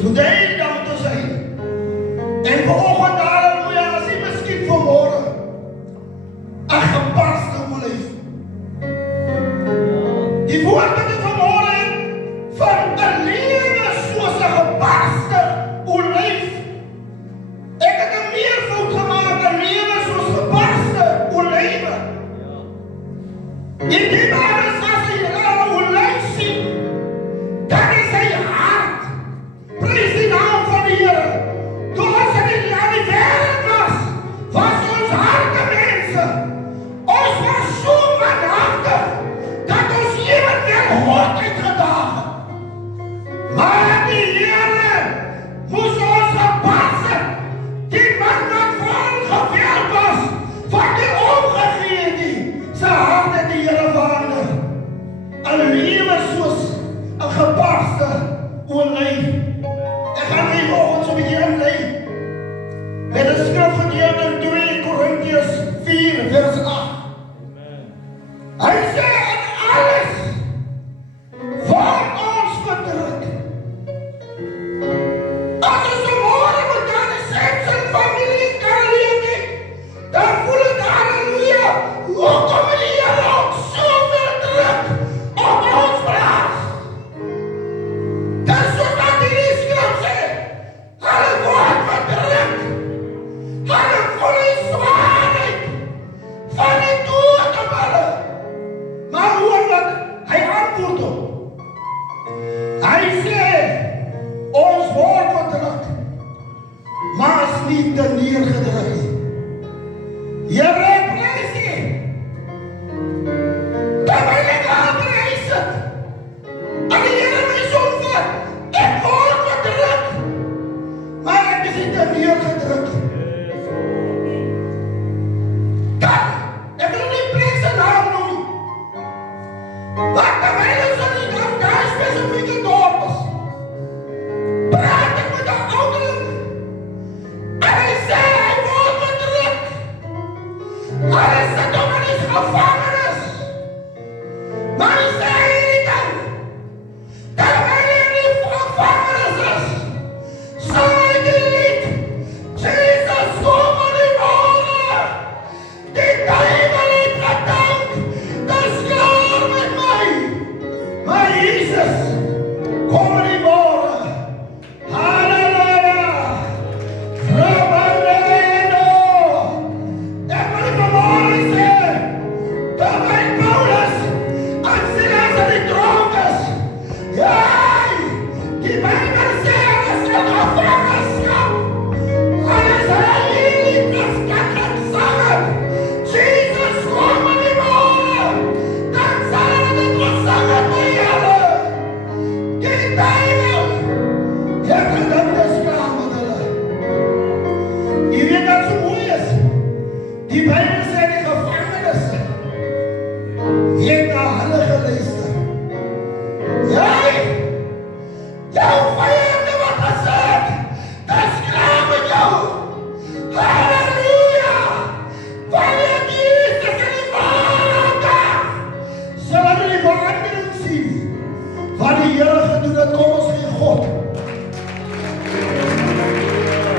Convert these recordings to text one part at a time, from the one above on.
Dus moet hij dan moeten zijn. En vanochtend, halleluja, als hij misschien vanmorgen een gebarsten moet leven. Die woorden vanmorgen van een leven zoals een gebarsten moet leven. Ik heb er meer van gemaakt, een leven zoals gebarsten moet leven. In die maanden als hij hoe lijf ziet, dat is zijn hart. Prijs die naam van de Heer. Toen als hij in de wereld was ons harte mensen. Ons was zo manhaftig, dat ons iemand weer hoort in gedagen. Maar die Heer moest ons gepassen. Die man wat vol geweld was, van die omgegeven die zijn hart in de Heer wandelde. Een leven zoals een gebarsten olijf. Ik ga even ochtends op hier leven. Met een schriftgedeelte in 2 Korintiërs 4 vers 8. Hij zei en alles wordt ons verdrukt. Als we zo horen moet naar de zijn familie kan leven, dan voel ik halleluja. Hoe komen die hier ook zoveel druk op ons plaats? Dat is zodat die schrift zegt. Alle wordt verdrukt. Alle volle zwaarheid van die dood te vallen. Maar hoor wat hij antwoordt op. Hij zei, ons wordt verdrukt, maar is niet te neergedrukt. Je prijs je. Dat wil ik aanprijzen. En de Heer mij zo van, ik word verdrukt, maar ik is niet te neergedrukt. Dat, ik wil niet prijzen naam noemen. Maar terwijl ze niet aan daar specifieke dorpers, praat ik met de ouderen. En hij zei, hij wordt verdrukt. Hij zit ook in die gevangenis. Maar hij zei niet dan, terwijl hij in die gevangenis is, zei hij niet, Jezus, kom aan die woorden. Die duivel heeft gedankt, dat is klaar met mij. Maar Jezus, kom aan die woorden. Halleluja. Rabbaneno. Ik wil die vanmorgen zeggen, dat wij Paulus en Silas en die dronkers, jij, die Bijbel zegt, is in gevangenschap. En is hij hier niet kennelijk zeggen, Jezus, kom aan die woorden. Dan zullen we het gezangen beheerden. Die Bijbel, je gedempt is klaar met hulle. Je weet dat zo mooi is. Die Bijbel zijn in gevangenis. Je hebt naar hulle gelezen. Jij, jouw vijanden wat gezegd, dat is klaar met jou. Halleluja. Wanneer Jezus in die waarheid gaat, zullen we die verandering zien. Wat de Heer gedoen het, kom ons in God.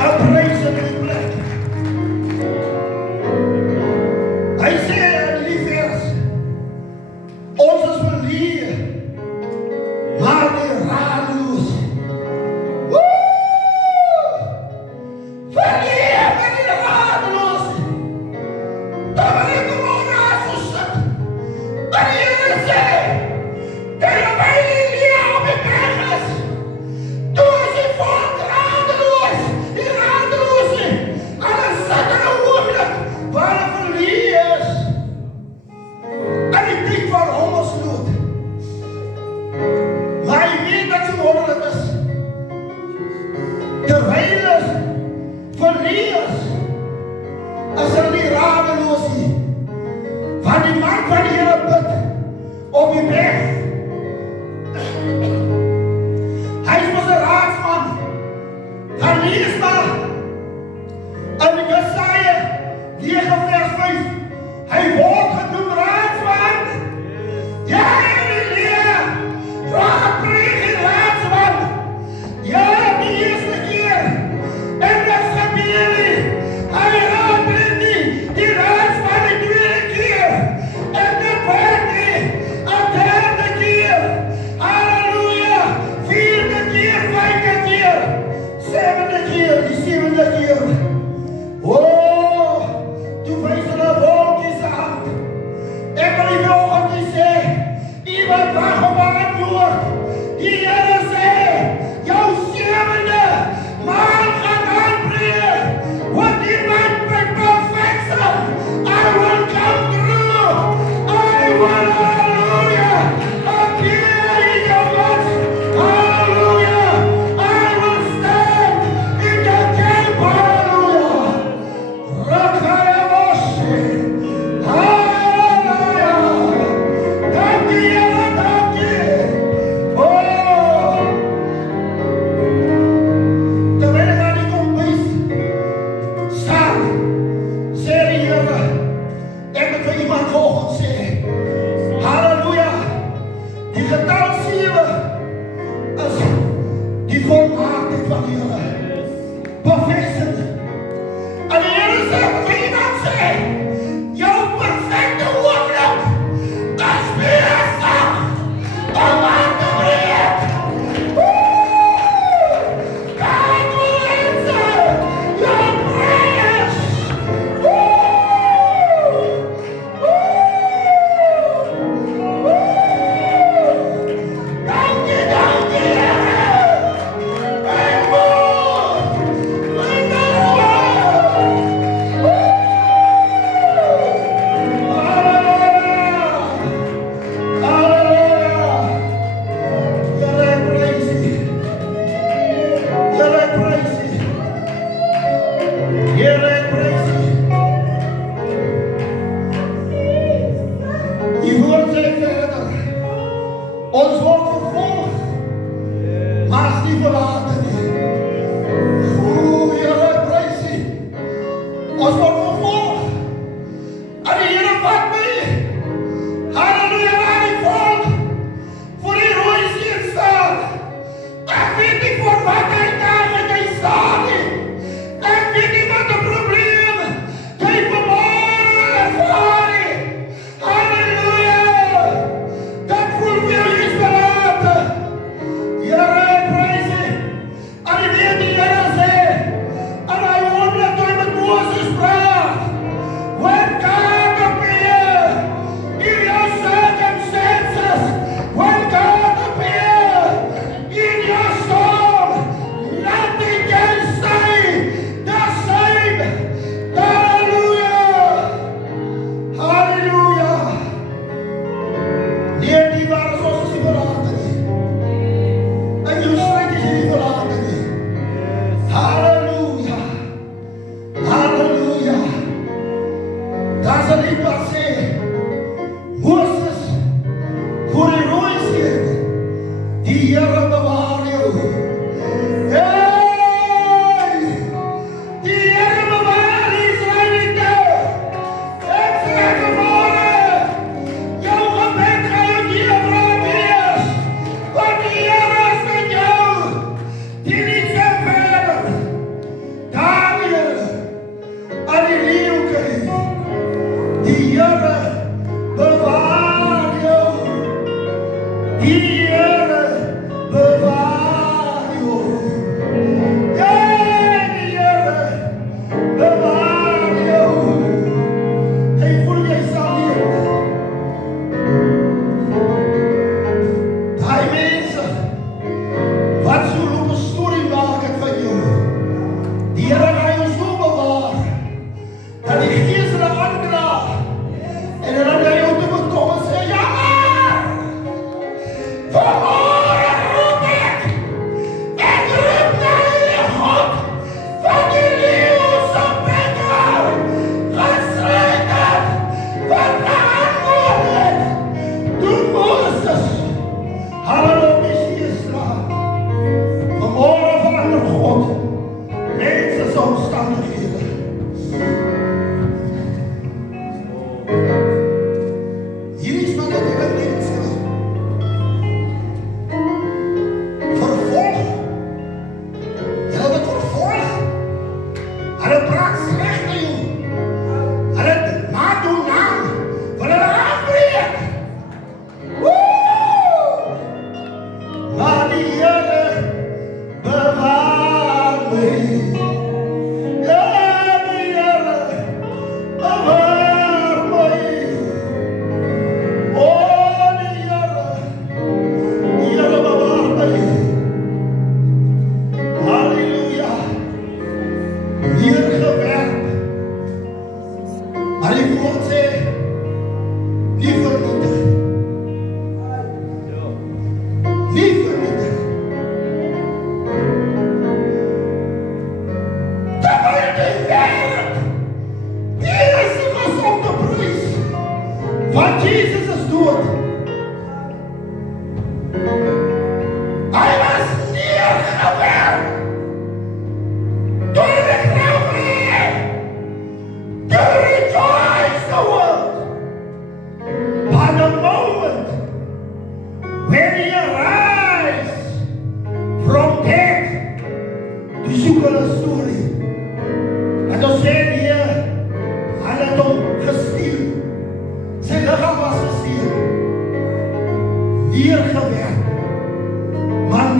En prijs in die plek. Hij zei in die vers, ons is verliezen, maar die radeloos. Verliezen met die radeloos. Dat wil ik gewoon naast ons zetten. En die Heer zei, tegen mij die hier op de berg is, toen is hij voort radeloos, die radeloos is. En dan zet er een woordelijk waar een verliezen is. En die dik van hongersnood. Maar je weet dat ze wonderlijk is. Terwijl er verliezers, als er die radeloos is, van die man van die Heer put op die berg. Hij is voor zijn raadsman. Gaan lees maar. En de Jesaja 9 vers 5. Hij wordt genoemd raadsman. Ja, die leer. Raadpleeg in raadsman. Ja, die woord van die Here. Bevestig. En die Here sê, wat iemand sê, jou perfecte oomblik is besig om aan te breek. God will answer your prayers. Ons wordt vervolgd, maar is niet verlaten. Oeh, Heere, prijs U. Ons wordt vervolgd. En die Heere vat my. Halleluja, naar die volk. Voor die rode zee staan. Ek weet niet voor wat hy daar met hy staan nie. Ek weet niet wat die probleem hy vanmorgen ervaar nie. Halleluja. Dat voel weer iets verlaten. Heere, prijs U. En die weet die Heere sê. En hy hoor dat hy met Moses praat.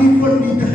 nie vernietig